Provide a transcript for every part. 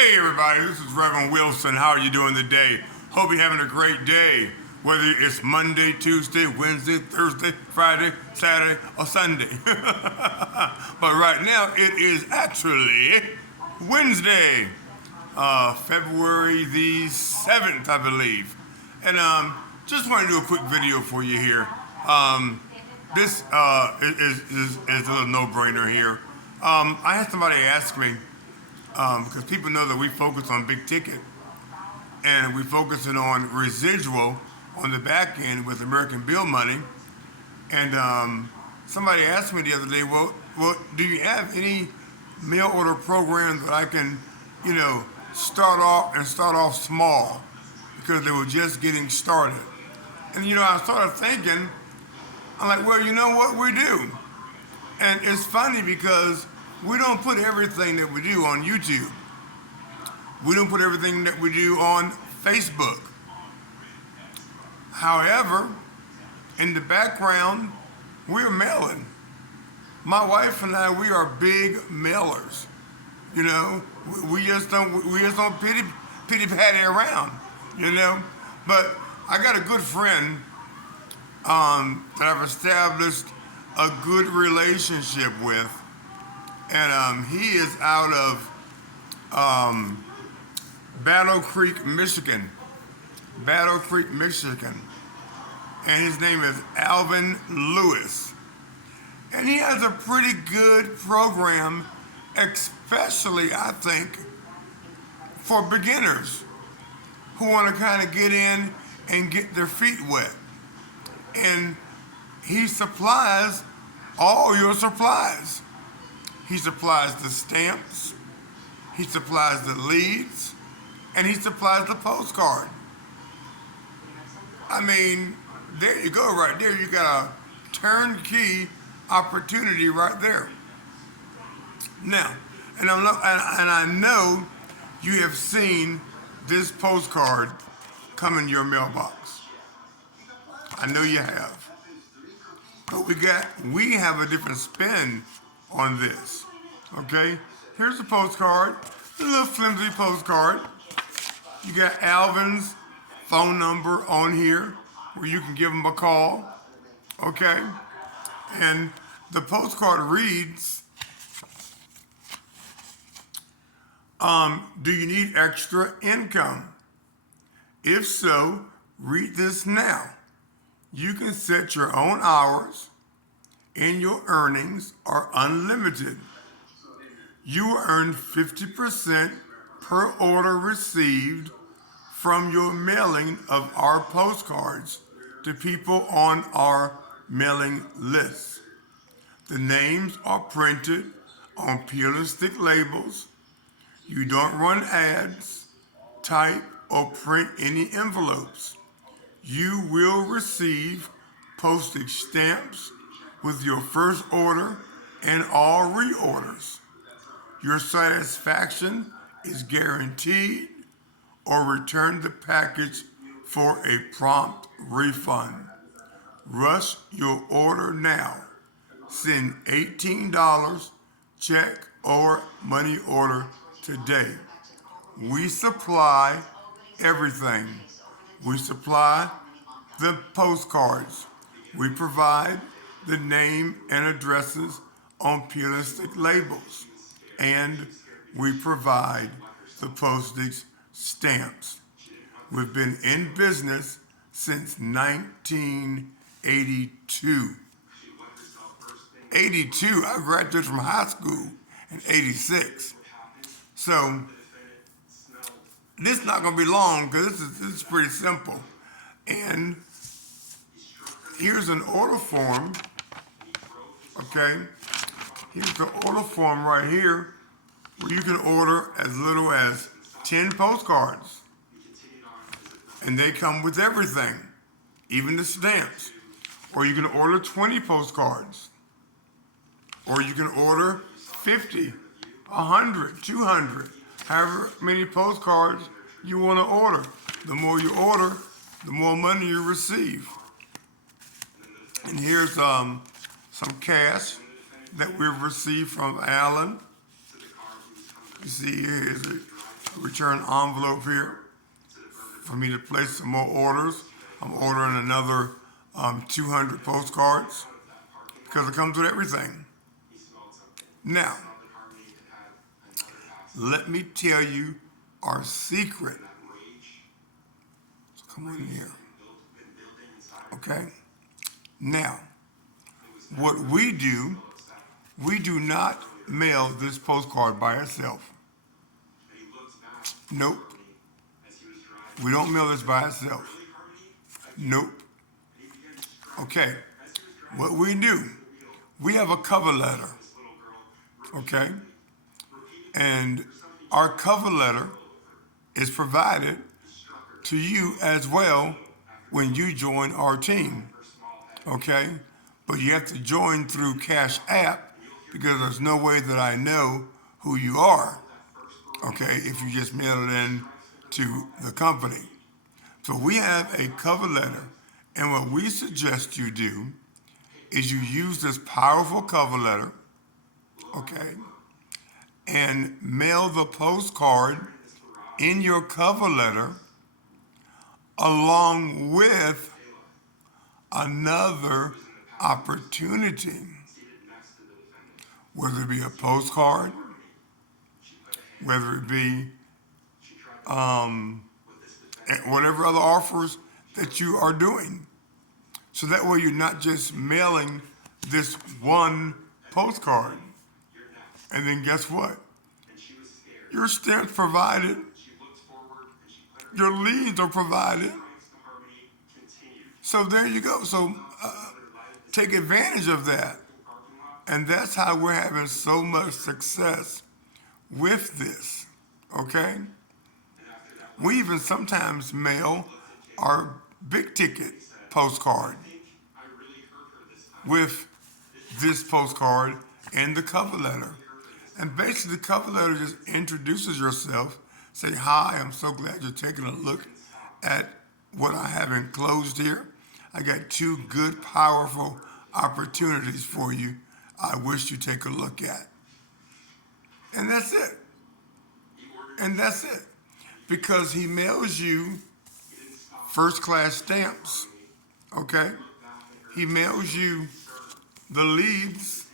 Hey everybody, this is Reverend Wilson. How are you doing today? Hope you're having a great day. Whether it's Monday, Tuesday, Wednesday, Thursday, Friday, Saturday, or Sunday. But right now it is actually Wednesday, February the 7th, I believe. And just want to do a quick video for you here. This is a little no-brainer here. I had somebody ask me, because people know that we focus on big ticket and we focusing on residual on the back end with American Bill money. And somebody asked me the other day, well, do you have any mail order programs that I can, start off small because they were just getting started? And I started thinking, I'm like, well, you know what, we do. And it's funny because we don't put everything that we do on YouTube. We don't put everything that we do on Facebook. However, in the background, we're mailing. My wife and I, we are big mailers. We just don't pity patty around. But I got a good friend that I've established a good relationship with. And he is out of Battle Creek, Michigan. And his name is Alvin Lewis. And he has a pretty good program, especially, I think, for beginners who want to kind of get in and get their feet wet. And he supplies all your supplies. He supplies the stamps, he supplies the leads, and he supplies the postcard. I mean, there you go right there. You got a turnkey opportunity right there. Now, and I know you have seen this postcard come in your mailbox. I know you have. But we have a different spin on this. Okay? Here's a postcard, a little flimsy postcard. You got Alvin's phone number on here where you can give him a call. Okay? And the postcard reads, do you need extra income? If so, read this now. You can set your own hours and your earnings are unlimited. You will earn 50% per order received from your mailing of our postcards to people on our mailing list. The names are printed on peel and stick labels. You don't run ads, type, or print any envelopes. You will receive postage stamps with your first order and all reorders. Your satisfaction is guaranteed, or return the package for a prompt refund. Rush your order now. Send $18 check or money order today. We supply everything. We supply the postcards. We provide the name and addresses on peel and stick labels. And we provide the postage stamps. We've been in business since 1982. 82, I graduated from high school in 86. So this is not going to be long because this is pretty simple. And here's an order form. Okay, here's the order form right here where you can order as little as 10 postcards. And they come with everything, even the stamps. Or you can order 20 postcards. Or you can order 50, 100, 200, however many postcards you want to order. The more you order, the more money you receive. And here's some cash that we've received from Alan. You see, here's return envelope here for me to place some more orders. I'm ordering another 200 postcards because it comes with everything. Now, let me tell you our secret. So come on here. Okay? Now, what we do not mail this postcard by itself. Nope. We don't mail this by itself. Nope. Okay. What we do, we have a cover letter. Okay? And our cover letter is provided to you as well when you join our team. Okay? But you have to join through Cash App because there's no way that I know who you are. Okay? If you just mail it in to the company. So we have a cover letter, and what we suggest you do is you use this powerful cover letter, okay, and mail the postcard in your cover letter along with another opportunity, whether it be a postcard, whether it be whatever other offers that you are doing. So that way you're not just mailing this one postcard. And then guess what? Your stamps provided, your leads are provided. So there you go. So take advantage of that. And that's how we're having so much success with this, okay? We even sometimes mail our big ticket postcard with this postcard and the cover letter. And basically the cover letter just introduces yourself, say, hi, I'm so glad you're taking a look at what I have enclosed here. I got 2 good, powerful opportunities for you I wish you take a look at. And that's it. And that's it. Because he mails you first class stamps, okay? He mails you the leads,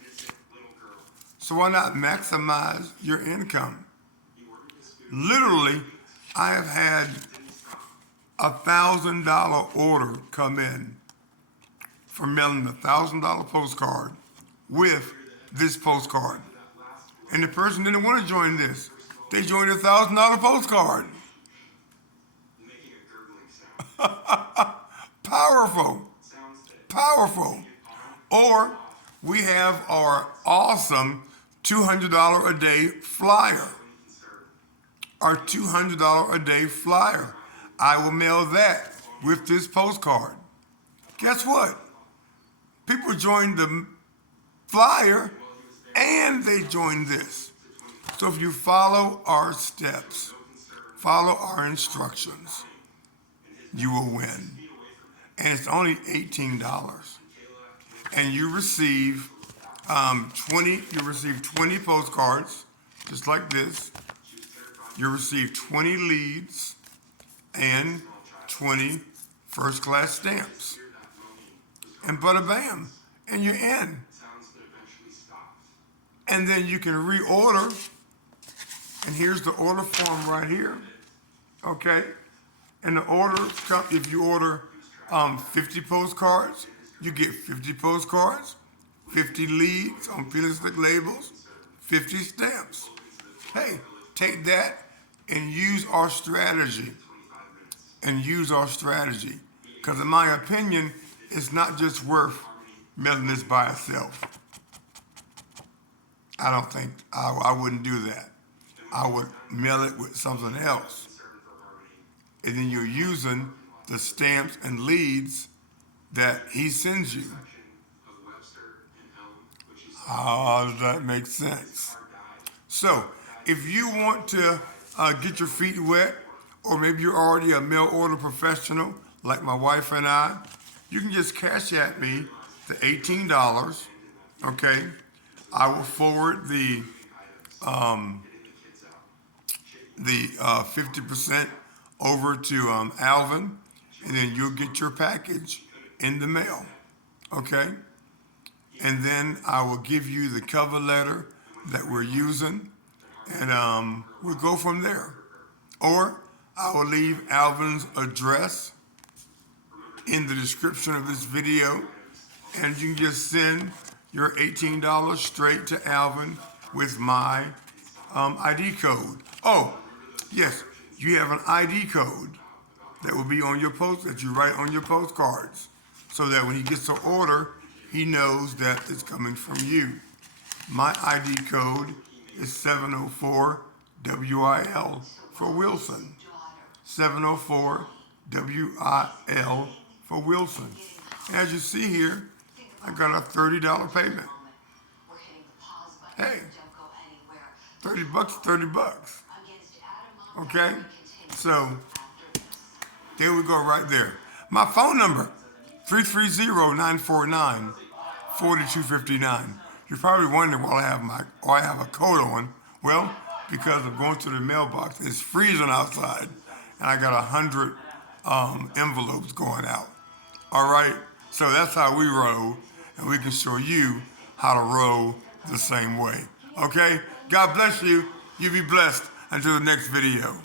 so why not maximize your income? Literally, I have had $1,000 order come in for mailing a $1,000 postcard with this postcard. And the person didn't want to join this. They joined a $1,000 postcard. Powerful. Powerful. Or we have our awesome $200 a day flyer. Our $200 a day flyer. I will mail that with this postcard. Guess what? People join the flyer and they join this. So if you follow our steps, follow our instructions, you will win. And it's only $18. And you receive 20 postcards, just like this. You receive 20 leads and 20 first class stamps. And bada bam, and you're in. And then you can reorder. And here's the order form right here. Okay? And the order, if you order 50 postcards, you get 50 postcards, 50 leads on plastic labels, 50 stamps. Hey, take that and use our strategy. Because in my opinion, it's not just worth mailing this by itself. I don't think, I wouldn't do that. I would mail it with something else. And then you're using the stamps and leads that he sends you. How does that make sense? So, if you want to get your feet wet, or maybe you're already a mail order professional, like my wife and I, you can just cash at me the $18, okay? I will forward the the 50% over to Alvin, and then you'll get your package in the mail. Okay? And then I will give you the cover letter that we're using, and we'll go from there. Or I will leave Alvin's address in the description of this video, and you can just send your $18 straight to Alvin with my ID code. Oh, yes, you have an ID code that will be on your that you write on your postcards, so that when he gets an order, he knows that it's coming from you. My ID code is 704 WIL for Wilson. 704 WIL for Wilson. As you see here, I got a $30 payment. Hey, 30 bucks, 30 bucks. Okay? So, there we go right there. My phone number, 330-949-4259. You're probably wondering why I have a coat on. Well, because I'm going to the mailbox. It's freezing outside, and I got 100 envelopes going out. All right? So that's how we roll, and we can show you how to roll the same way. Okay? God bless you. You be blessed until the next video.